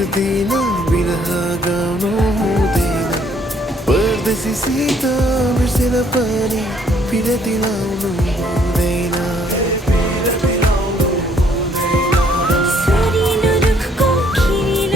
सक्दिन बिरह गाउनु हुँदैन परदेशीसित बिर्सेर पनि पिर दिलाउनु हुँदैन